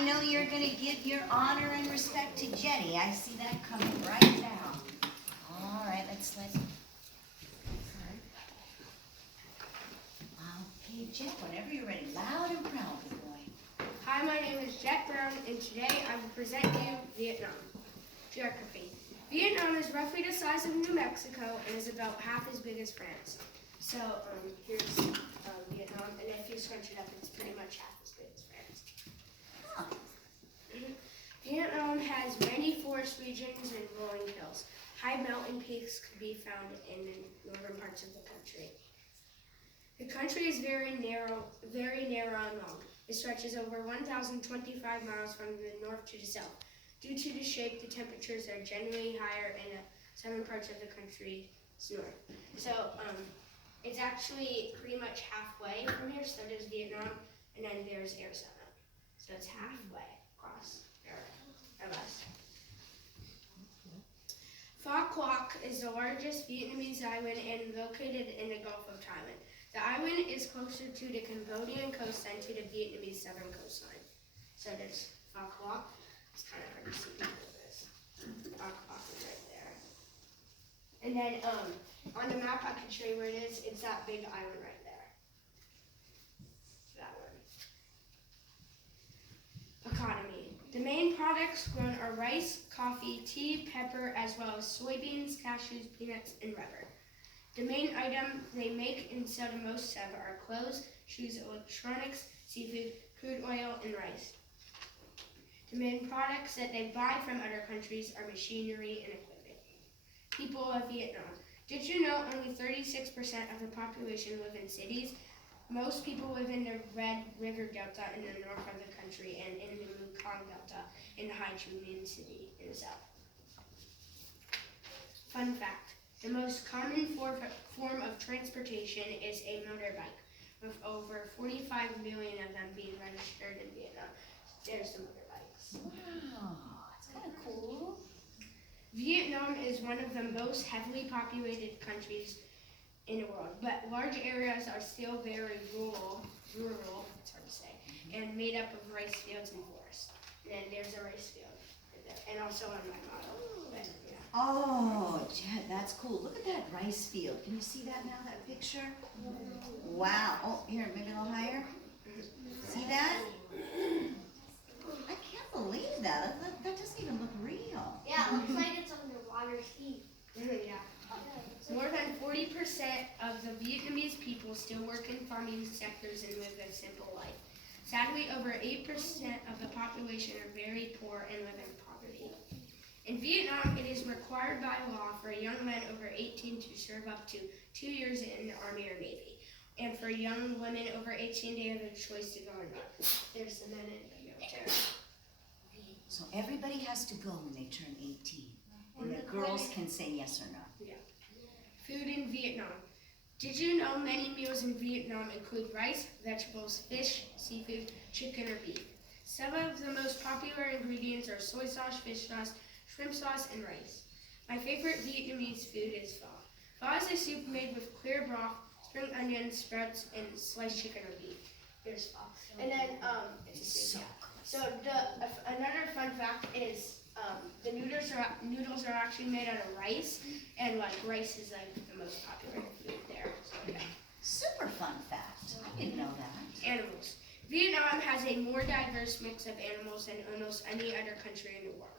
I know you're going to give your honor and respect to Jenny. I see that coming right now. All right, let's let. Okay, Jet, whenever you're ready, loud and proud, good boy. Hi, my name is Jet Brown, and today I will present you Vietnam. Geography. Vietnam is roughly the size of New Mexico and is about half as big as France. So here's Vietnam, and if you scrunch it up, it's pretty much half as big as France. Huh. Vietnam has many forest regions and rolling hills. High mountain peaks can be found in the northern parts of the country. The country is very narrow and long. It stretches over 1,025 miles from the north to the south. Due to the shape, the temperatures are generally higher in the southern parts of the country's north. So it's actually pretty much halfway from here. So there's Vietnam, and then there's Arizona. So it's halfway across of us. Pha Quoc is the largest Vietnamese island and located in the Gulf of Thailand. The island is closer to the Cambodian coast than to the Vietnamese southern coastline. So there's Pha Quoc. It's kind of hard to see this. Pha Quoc is right there. And then on the map, I can show you where it is. It's that big island right there. That one. Economy. The main products grown are rice, coffee, tea, pepper, as well as soybeans, cashews, peanuts, and rubber. The main item they make and sell the most of are clothes, shoes, electronics, seafood, crude oil, and rice. The main products that they buy from other countries are machinery and equipment. People of Vietnam. Did you know only 36% of the population live in cities? Most people live in the Red River Delta in the north of the country and in the Mekong Delta in the Hai Chi Minh City in the south. Fun fact. The most common form of transportation is a motorbike, with over 45 million of them being registered in Vietnam. There's the motorbikes. Wow, that's kind of cool. Vietnam is one of the most heavily populated countries in the world, but large areas are still very rural, it's hard to say, and made up of rice fields and forests. And then there's a rice field right there, and also on my model. But, yeah. Oh, Jet, that's cool. Look at that rice field. Can you see that now, that picture? Wow. Oh, here, maybe a little higher. See that? I can't believe that. That doesn't even look real. Yeah, it looks like it's underwater heat. Yeah. More than 40% of the Vietnamese people still work in farming sectors and live a simple life. Sadly, over 8% of the population are very poor and live in poverty. In Vietnam, it is required by law for young men over 18 to serve up to 2 years in the Army or Navy. And for young women over 18, they have a choice to go or not. There's the men in the military. So everybody has to go when they turn 18. And the girls can say yes or no. Yeah. Food in Vietnam. Did you know many meals in Vietnam include rice, vegetables, fish, seafood, chicken, or beef? Some of the most popular ingredients are soy sauce, fish sauce, shrimp sauce, and rice. My favorite Vietnamese food is pho. Pho is a soup made with clear broth, spring onions, sprouts, and sliced chicken or beef. Here's pho. And then it's a soup. So another fun fact is the noodles are actually made out of rice, and like rice is like the most popular food there. So, yeah. Super fun fact. I didn't know that. Animals. Vietnam has a more diverse mix of animals than almost any other country in the world.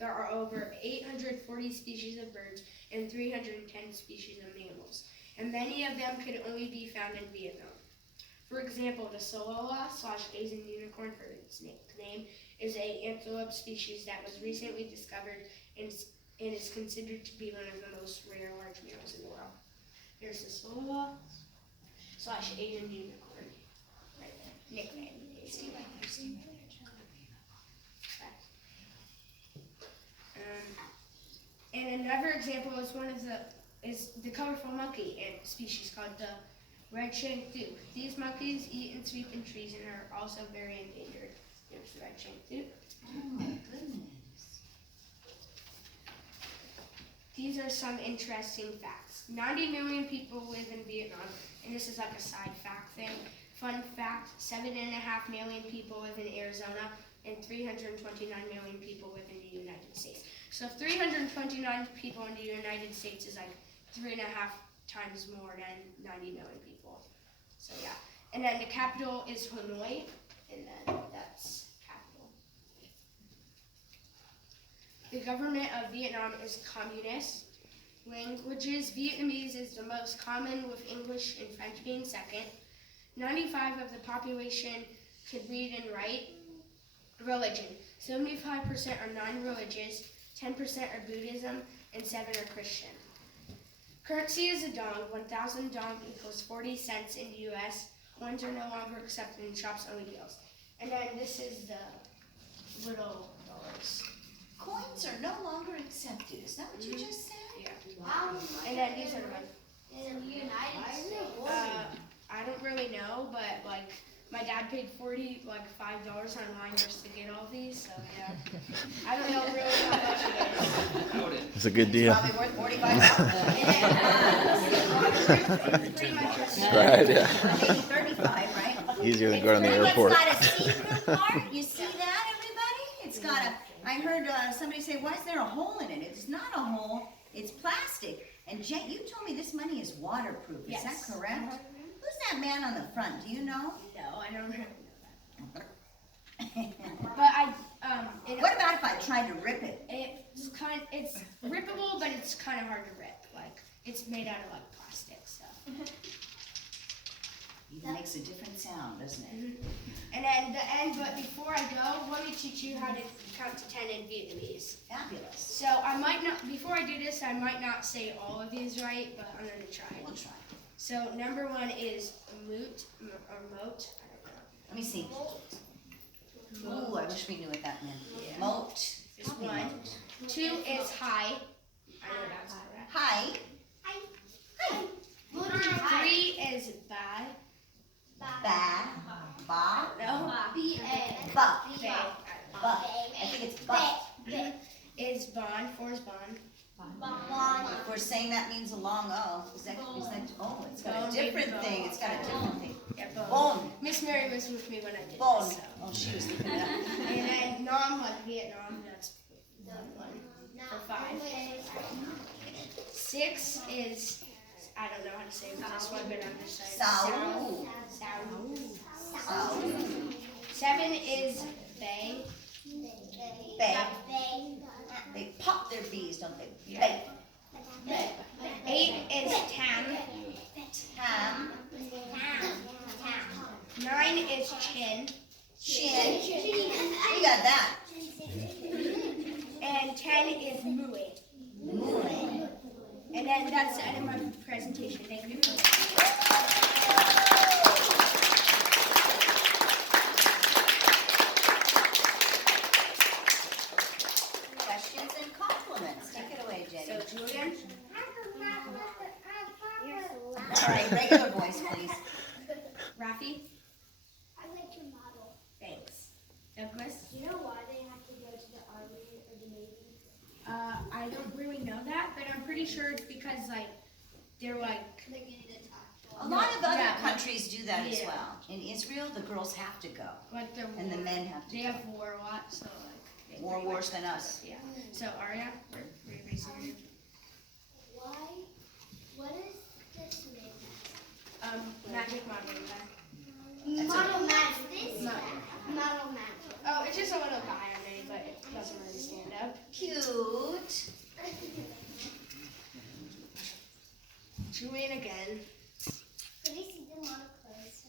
There are over 840 species of birds and 310 species of mammals, and many of them could only be found in Vietnam. For example, the Solola/Asian unicorn, for its name, is an antelope species that was recently discovered and is considered to be one of the most rare large mammals in the world. There's the Solola/Asian unicorn, right there, nickname. Stay right there, stay right there. And another example is the colorful monkey, a species called the red-shanked duke. These monkeys eat and sleep in trees and are also very endangered. There's the red-shanked duke. Oh my goodness. These are some interesting facts. 90 million people live in Vietnam, and this is like a side fact thing. Fun fact, 7.5 million people live in Arizona, and 329 million people live in the United States. So 329 people in the United States is like 3.5 times more than 90 million people. So yeah. And then the capital is Hanoi, and then that's capital. The government of Vietnam is communist. Languages, Vietnamese is the most common, with English and French being second. 95% of the population could read and write. Religion, 75% are non-religious, 10% are Buddhism, and 7% are Christian. Currency is a dong. 1,000 dong equals 40 cents in the U.S. Coins are no longer accepted in shops, only bills. And then this is the little dollars. Coins are no longer accepted. Is that what you just said? Yeah. Wow. And then these are the ones. In the United States. I don't really know, but like my dad paid $5 online just to get all these. So yeah, I don't know really how much it is. It's a good deal. Probably worth $45. Pretty much just Right, yeah. Maybe 35, right? Easier than going to the It's airport. got a see-through part. You see that, everybody? It's got a. I heard somebody say, "Why is there a hole in it?" It's not a hole. It's plastic. And Jet, you told me this money is waterproof. Is Yes. that correct? Who's that man on the front? Do you know? No, I don't really know that. But What about if I tried to rip it? it's rippable, but it's kind of hard to rip. Like it's made out of like plastic stuff. It makes a different sound, doesn't it? And then the end. But before I go, let me teach you how to count to 10 in Vietnamese. Fabulous. So I might not. Before I do this, I might not say all of these right, but I'm gonna try. We'll try. So number 1 is moot or moat. I don't know. Let me see. Ooh, I wish we knew what that meant. Yeah. Moat. Is 1. 2 is high. I know that's correct. Hi. Hi. 3 is bad. Ba. Ba. No. B-A. Ba. Bay. Ba. I think it's ba. Is bond. 4 is bond. If we're saying that means a long O, is that, oh, it's got a different thing, it's got a different thing. Yeah, bone. Bone. Miss Mary was with me when I did Bone. this. So. Oh, she was looking it up. And then Nam, like Vietnam, that's 1 for 5. 6 is, I don't know how to say this one, but I'm just saying. Sao. Sao. 7 is bay. Bay. They pop their B's, don't they? Yeah. Bay. 8 is tam. Ham. 9 is chin. Chin. You got that. And 10 is mui. Mooing. And then that's the end of my presentation. Thank you. Questions and compliments. Take it away, Jenny. So Julian, All right, regular voice, please. Rafi, I like your model. thanks. Douglas, Do you know why they have to go to the Army or the Navy? I don't really know that, but I'm pretty sure it's because like they're like They're getting attacked. A lot of other Yeah. countries do that as Yeah. well. In Israel, the girls have to go, they're and the war. men have to They go. have war a lot, so like they More pretty wars much- than us. Yeah. So Arya, were you raising your Why? What is this made? magic modeling pen? That's Model match. This Model. model match. Oh, it's just a little guy on it, but it doesn't really stand up. Cute. Julian again. Could you see the model clothes?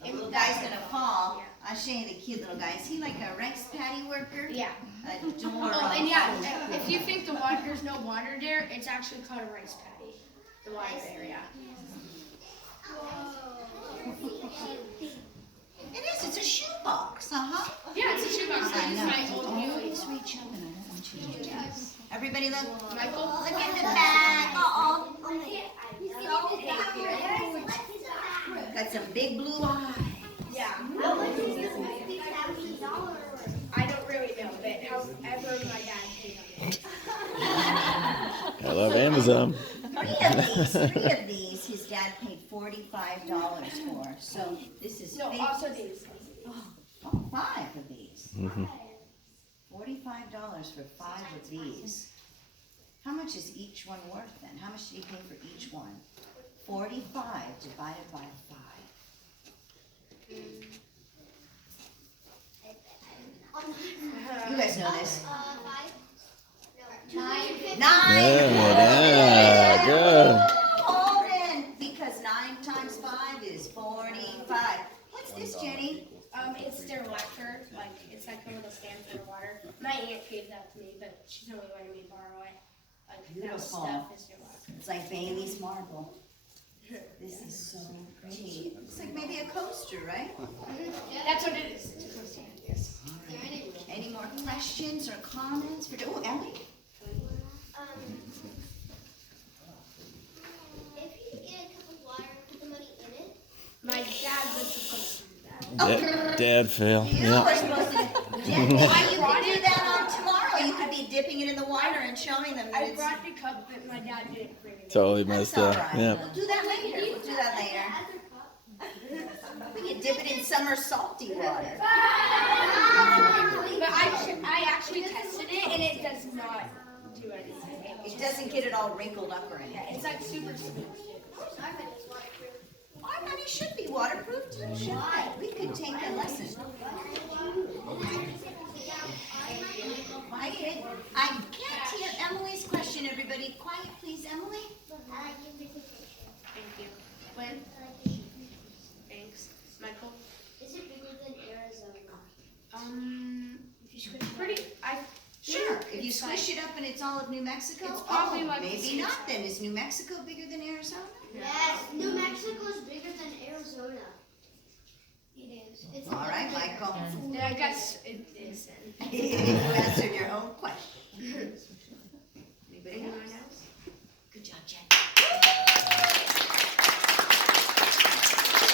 The little guy's gonna fall. Yeah. I'll show you the cute little guy. Is he like a Rex patty worker? Yeah. Adorable. Oh, and yeah, if you think there's no water there, it's actually called a rice paddy. The water area. It is. It's a shoebox. Uh-huh. Yeah, it's a shoebox. I use my old Always Haley. reach up, and I don't want you to do this. Everybody look. Michael. Look in the back. Uh-oh. Got some big blue eyes. Yeah. I don't really know, but however my dad paid on it. I love Amazon. Three of these, his dad paid $45 for. So this is No, big. also these. Oh, 5 of these. Mhm. $45 for 5 of these. How much is each one worth then? How much did you pay for each one? 45 divided by 5. You guys know this. 9. Yeah, good. Holden, because 9 times 5 is 45. What's this, Jenny? It's their lacquer, like it's like a little stand for water. My aunt gave that to me, but she's only letting me borrow it. Like that Beautiful. stuff is their lacquer. It's like Bailey's marble. This is so pretty. Looks like maybe a coaster, right? That's what it is. It's a coaster. Yes. Any more questions or comments for? Oh, Ellie. If you get a cup of water, put the money in it. My dad was supposed to do that. Dad fail. You Yeah. were supposed to. Yeah, why you could do that on tomorrow? You could be dipping it in the water and showing them that I it's. brought the cup, but my dad didn't bring it. Totally That's messed all up. right. Yeah. We'll do that later. We'll do that later. We can dip it in summer salty water. But I actually tested it, and it does not do anything. It doesn't get it all wrinkled up or anything. It's like super smooth. Our money should be waterproof too, shouldn't it? We could take a lesson. Quiet. I can't hear Emily's question, everybody. Quiet, please, Emily. Thank you. Gwen? Thanks. Michael? Is it bigger than Arizona? Pretty. Sure. If you squish it up and it's all of New Mexico, It's probably like the maybe same not size. then. Is New Mexico bigger than Arizona? Yes, New Mexico is bigger than Arizona. It is. It's All right, Michael. Then I guess it is then. You answered